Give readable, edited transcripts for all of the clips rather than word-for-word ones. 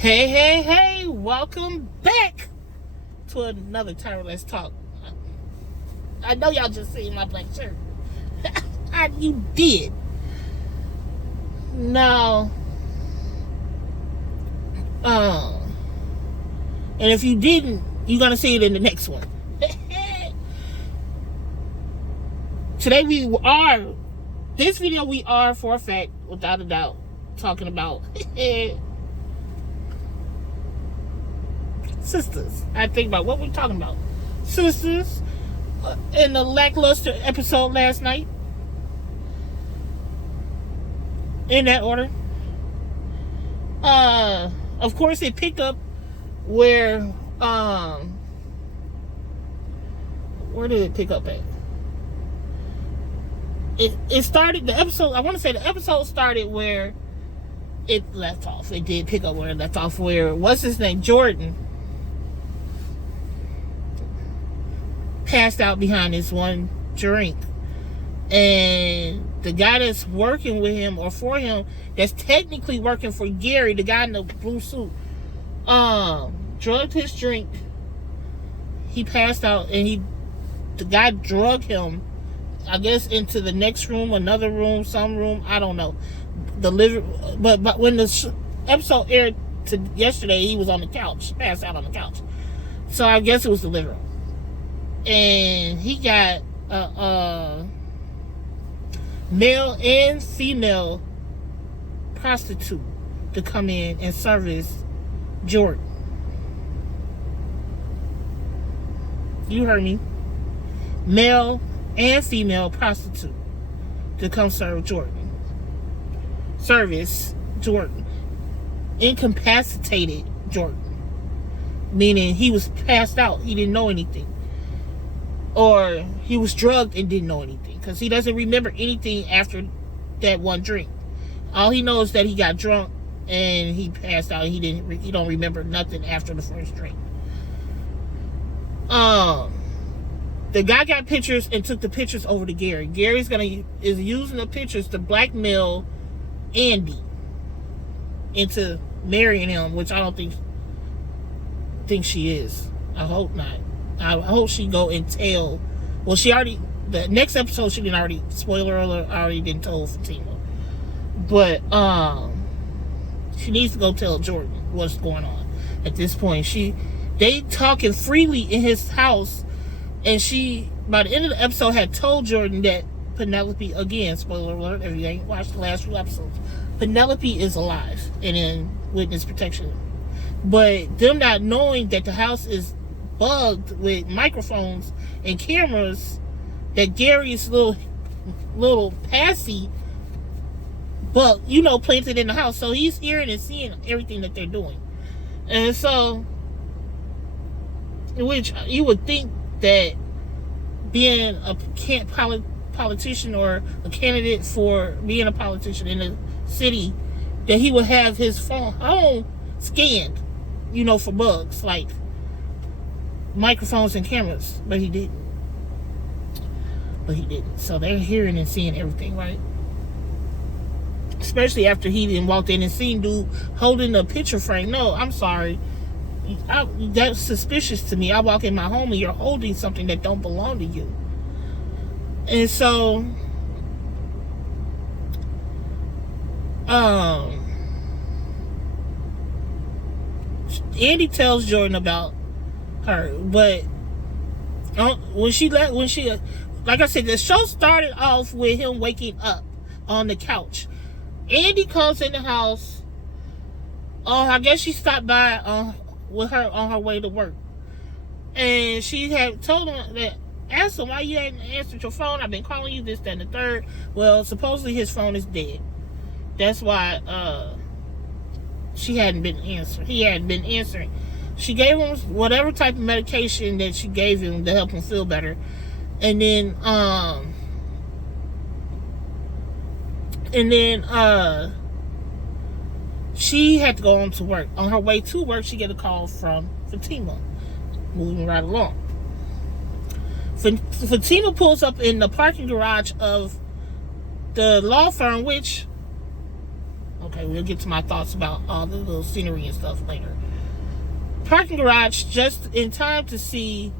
Hey, hey, hey, welcome back to another time. Let's talk. I know y'all just seen my black shirt. You did. Now, and if you didn't, you're going to see it in the next one. Today this video we are, for a fact, without a doubt, talking about sisters. I think about what we're talking about. Sisters, in the lackluster episode last night. In that order. Of course, it picked up where did it pick up at? It started, the episode, I want to say the episode started where it left off. It did pick up where it left off, where, what's his name? Jordan passed out behind this one drink. And the guy that's working with him, or for him, that's technically working for Gary, the guy in the blue suit, drugged his drink. He passed out, and the guy drugged him, I guess, into the next room, another room, some room, I don't know. But when the episode aired yesterday, he was on the couch, passed out on the couch. So I guess it was the living room. And he got male and female prostitute to come in and service Jordan. You heard me. Male and female prostitute to come service Jordan. Incapacitated Jordan. Meaning he was passed out. He didn't know anything. Or he was drugged and didn't know anything. Because he doesn't remember anything after that one drink. All he knows is that he got drunk and he passed out. He don't remember nothing after the first drink. The guy got pictures and took the pictures over to Gary. Gary's is using the pictures to blackmail Andy into marrying him, which I don't think she is. I hope not. I hope she go and tell. Well, the next episode she didn't already, spoiler alert, already been told Fatima. But she needs to go tell Jordan what's going on at this point. They talking freely in his house, and she, by the end of the episode, had told Jordan that Penelope, again, spoiler alert, if you ain't watched the last few episodes, Penelope is alive and in witness protection. But them not knowing that the house is bugged with microphones and cameras, that Gary's little passy, but planted in the house, so he's hearing and seeing everything that they're doing. And so, which you would think that being a politician or a candidate for being a politician in the city, that he would have his phone scanned, for bugs like microphones and cameras, but he didn't. So they're hearing and seeing everything, right? Especially after he didn't walk in and seen dude holding a picture frame. No, I'm sorry. That's suspicious to me. I walk in my home and you're holding something that don't belong to you. And so, Andy tells Jordan about her, but when she like I said, the show started off with him waking up on the couch. Andy comes in the house. I guess she stopped by with her on her way to work, and she had told him that, asked him why you hadn't answered your phone. I've been calling you, this, that, and the third. Well, supposedly his phone is dead. That's why he hadn't been answering. She gave him whatever type of medication that she gave him to help him feel better. And then she had to go on to work. On her way to work, she get a call from Fatima. Moving right along. Fatima pulls up in the parking garage of the law firm, which Okay, we'll get to my thoughts about all the little scenery and stuff later. Parking garage just in time to see.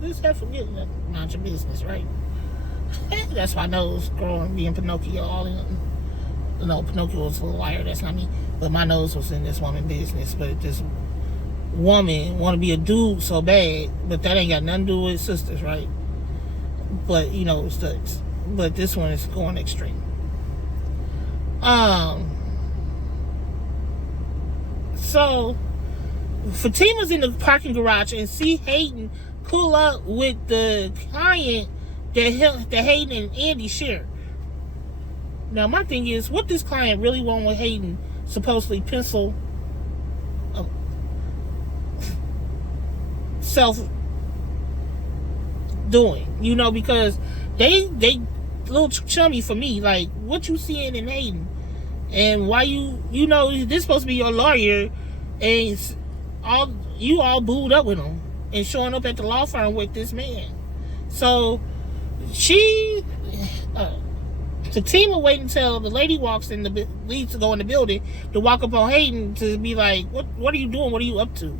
This half forgetting that mind your business, right? That's my nose growing, being Pinocchio. All in. No, Pinocchio was a liar. That's not me. But my nose was in this woman's business. But this woman want to be a dude so bad, but that ain't got nothing to do with sisters, right? But you know, it's studs. But this one is going extreme. So Fatima's in the parking garage and see Hayden pull up with the client that Hayden and Andy share. Now my thing is, what this client really want with Hayden supposedly pencil self doing, you know, because they a little chummy for me. Like, what you seeing in Hayden, and why you know this supposed to be your lawyer, and all booed up with him and showing up at the law firm with this man. So she Fatima wait until the lady walks in leaves to go in the building to walk up on Hayden to be like, what are you doing? What are you up to?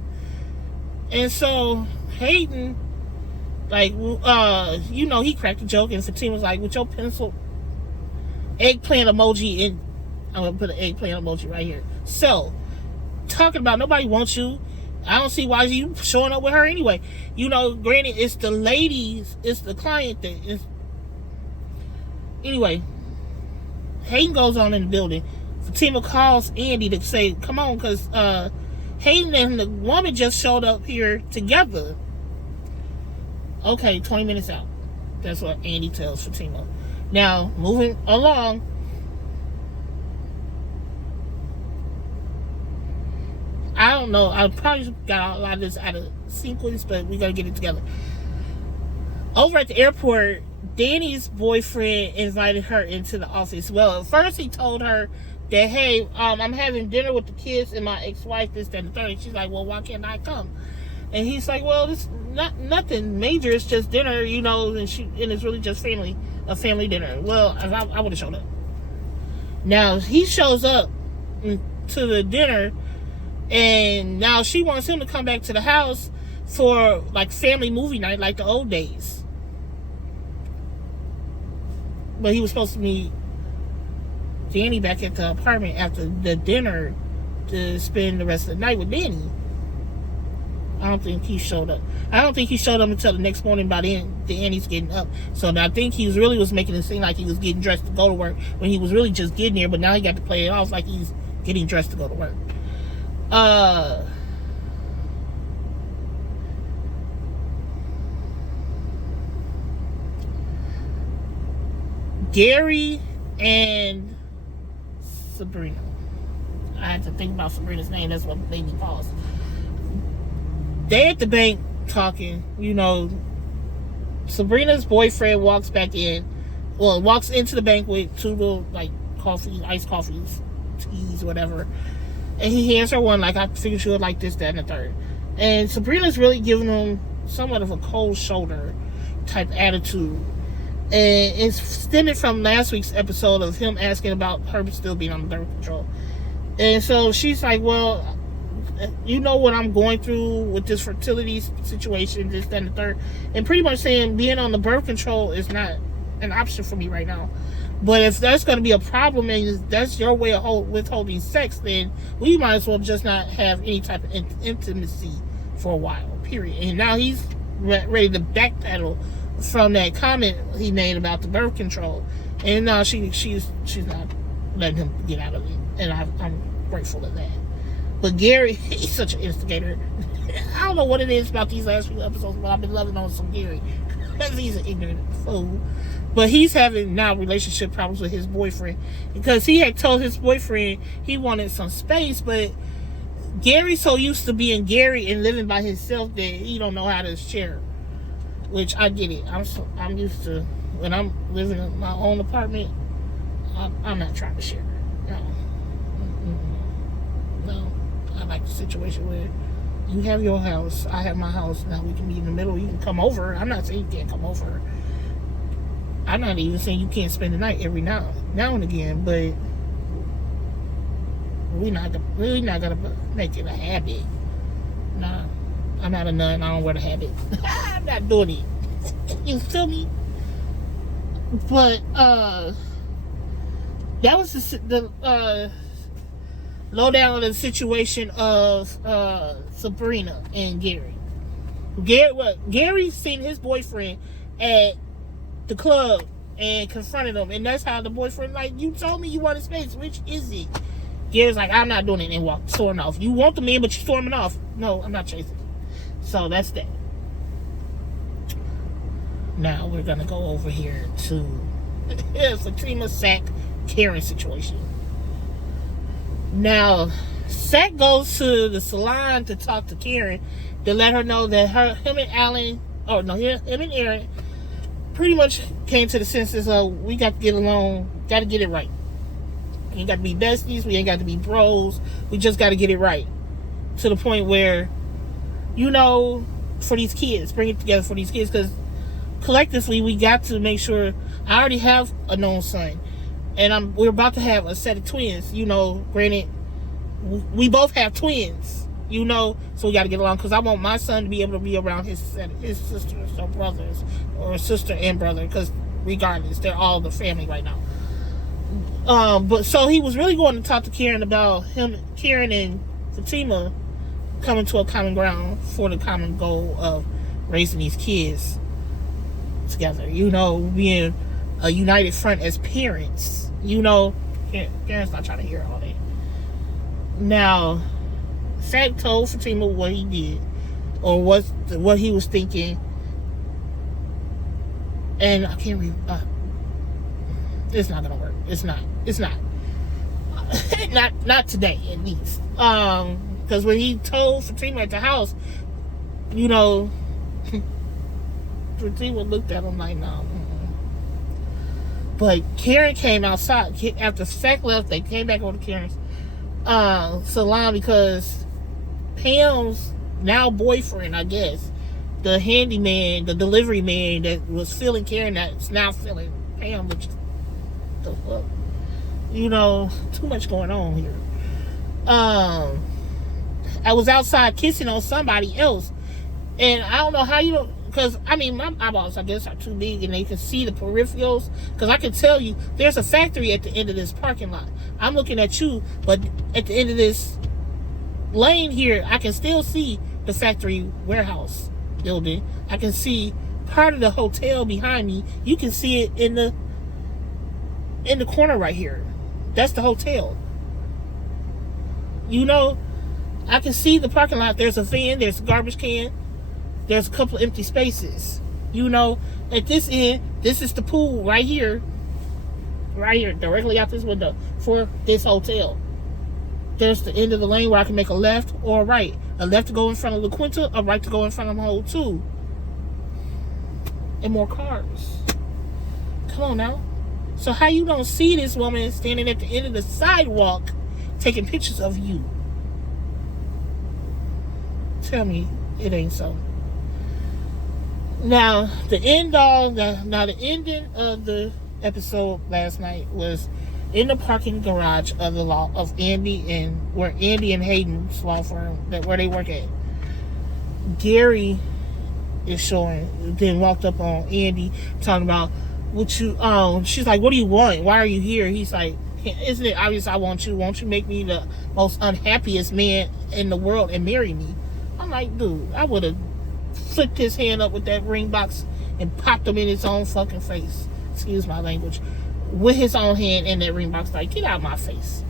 And so Hayden, like, you know, he cracked a joke, and Fatima's like, with your pencil eggplant emoji in, I'm gonna put an eggplant emoji right here. So, talking about nobody wants you. I don't see why you showing up with her anyway. You know, granted, it's the ladies, it's the client that is. Anyway, Hayden goes on in the building. Fatima calls Andy to say, come on, because Hayden and the woman just showed up here together. Okay, 20 minutes out. That's what Andy tells Fatima. Now, moving along. I don't know. I probably got a lot of this out of sequence, but we got to get it together. Over at the airport, Danny's boyfriend invited her into the office. Well, at first he told her that, hey, I'm having dinner with the kids and my ex-wife, this, that, and the third. And she's like, well, why can't I come? And he's like, well, it's nothing major. It's just dinner, you know, and it's really just a family dinner. Well, I would have showed up. Now, he shows up to the dinner, and now she wants him to come back to the house for, like, family movie night, like the old days. But he was supposed to meet Danny back at the apartment after the dinner to spend the rest of the night with Danny. I don't think he showed up. I don't think he showed up until the next morning. By then, Danny's getting up. So I think he was making it seem like he was getting dressed to go to work when he was really just getting there. But now he got to play it off like he's getting dressed to go to work. Gary and Sabrina. I had to think about Sabrina's name. That's what made me pause. They at the bank talking. You know, Sabrina's boyfriend walks into the bank with two little, like, iced coffees, teas, whatever. And he hands her one, like, I figured she would like this, that, and the third. And Sabrina's really giving him somewhat of a cold shoulder type attitude. And it's stemming from last week's episode of him asking about her still being on birth control. And so she's like, well, you know what I'm going through with this fertility situation, this, that, and the third. And pretty much saying being on the birth control is not an option for me right now. But if that's going to be a problem and that's your way of withholding sex, then we might as well just not have any type of intimacy for a while, period. And now he's ready to backpedal from that comment he made about the birth control. And now she's not letting him get out of it. And I'm grateful of that. But Gary, he's such an instigator. I don't know what it is about these last few episodes, but I've been loving on some Gary. Because he's an ignorant fool. But he's having now relationship problems with his boyfriend. Because he had told his boyfriend he wanted some space, but Gary's so used to being Gary and living by himself that he don't know how to share. Which I get it. I'm used to, when I'm living in my own apartment, I'm not trying to share. No. I like the situation where you have your house, I have my house, now we can be in the middle, you can come over. I'm not saying you can't come over. I'm not even saying you can't spend the night every now and again, but we're not gonna make it a habit. Nah, I'm not a nun. I don't wear the habit. I'm not doing it. You feel me? But that was the lowdown on the situation of Sabrina and Gary. Gary seen his boyfriend at the club and confronted him, and that's how the boyfriend, like, you told me you wanted space, which is it? Gary's like, I'm not doing it, and walked storming off. You want the man, but you're storming off. No, I'm not chasing. So that's that. Now we're gonna go over here to Fatima, Sack, Karen situation. Now, Sack goes to the salon to talk to Karen to let her know that him and Aaron pretty much came to the senses of, we got to get along, got to get it right. We ain't got to be besties, we ain't got to be bros, we just got to get it right. To the point where, for these kids, bring it together for these kids, because collectively we got to make sure. I already have a known son, and we're about to have a set of twins. Granted, we both have twins. So we got to get along, because I want my son to be able to be around his sisters or brothers, or sister and brother, because regardless, they're all the family right now. But so he was really going to talk to Karen about Karen and Fatima coming to a common ground for the common goal of raising these kids together. Being a united front as parents. Karen's not trying to hear all that. Now, Sack told Fatima what he did, or what he was thinking, and I can't read. It's not gonna work. It's not. not today, at least. Because when he told Fatima at the house, Fatima looked at him like, no. But Karen came outside after Sack left. They came back over to Karen's salon, because Pam's now boyfriend, I guess, the handyman, the delivery man that was feeling Karen, that's now feeling Pam, which the fuck, too much going on here. I was outside kissing on somebody else, and I don't know how because my eyeballs, I guess, are too big and they can see the peripherals, because I can tell you there's a factory at the end of this parking lot. I'm looking at you, but at the end of this lane here, I can still see the factory warehouse building. I can see part of the hotel behind me. You can see it in the corner right here. That's the hotel. I can see the parking lot. There's a van, there's a garbage can, there's a couple empty spaces. At this end, this is the pool right here, directly out this window for this hotel. There's the end of the lane where I can make a left or a right. A left to go in front of La Quinta, a right to go in front of Hole 2. And more cars. Come on now. So how you don't see this woman standing at the end of the sidewalk taking pictures of you? Tell me it ain't so. Now, the ending of the episode last night was in the parking garage of Andy and Hayden's law firm, where they work at. Gary is showing, then walked up on Andy talking about what you she's like, what do you want? Why are you here? He's like, isn't it obvious I want you? Won't you make me the most unhappiest man in the world and marry me? I'm like, dude, I would have flipped his hand up with that ring box and popped him in his own fucking face. Excuse my language. With his own hand in that ring box, like, get out of my face.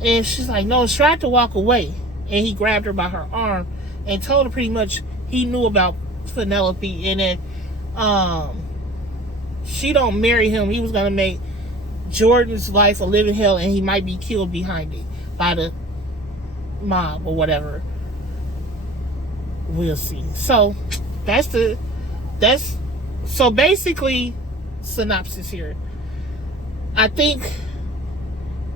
And she's like, no, she tried to walk away. And he grabbed her by her arm and told her pretty much he knew about Penelope, and that she don't marry him. He was going to make Jordan's life a living hell, and he might be killed behind it by the mob or whatever. We'll see. So so basically, synopsis here. I think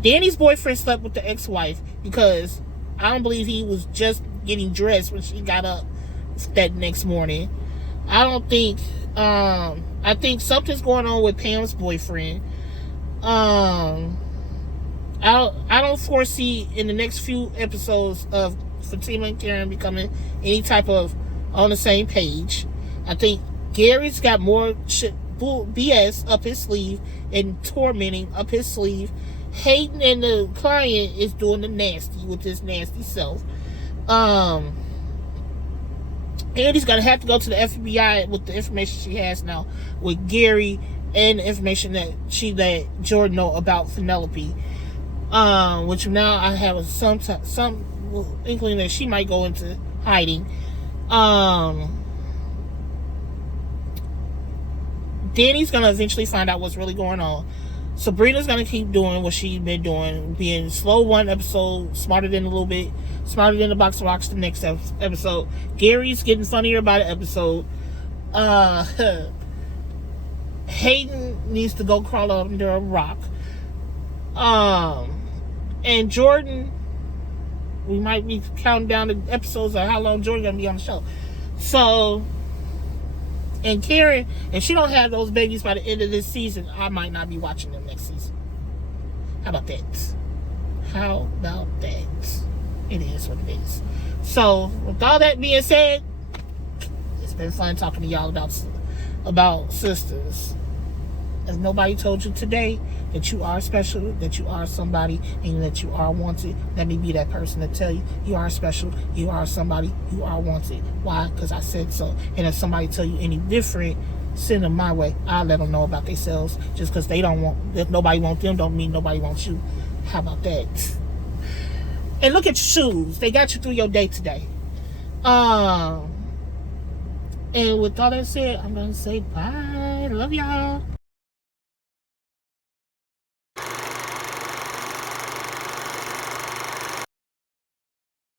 Danny's boyfriend slept with the ex-wife, because I don't believe he was just getting dressed when she got up that next morning. I think something's going on with Pam's boyfriend. I I don't foresee in the next few episodes of Fatima and Karen becoming any type of on the same page. I think Gary's got more shit, BS up his sleeve and tormenting up his sleeve. Hayden and the client is doing the nasty with his nasty self. Andy's gonna have to go to the FBI with the information she has now with Gary and the information that she let Jordan know about Penelope. Which now I have some inkling that she might go into hiding. Danny's gonna eventually find out what's really going on. Sabrina's gonna keep doing what she's been doing, being slow one episode, smarter than the box of rocks the next episode. Gary's getting funnier by the episode. Hayden needs to go crawl under a rock. And Jordan, we might be counting down the episodes of how long Jordan's gonna be on the show. So, and Karen, if she don't have those babies by the end of this season, I might not be watching them next season. How about that? How about that? It is what it is. So, with all that being said, it's been fun talking to y'all about sisters. If nobody told you today that you are special, that you are somebody, and that you are wanted, let me be that person to tell you, you are special, you are somebody, you are wanted. Why? Because I said so. And if somebody tell you any different, send them my way. I'll let them know about themselves. Just because they don't want, if nobody wants them, don't mean nobody wants you. How about that? And look at your shoes. They got you through your day today. And with all that said, I'm going to say bye. Love y'all.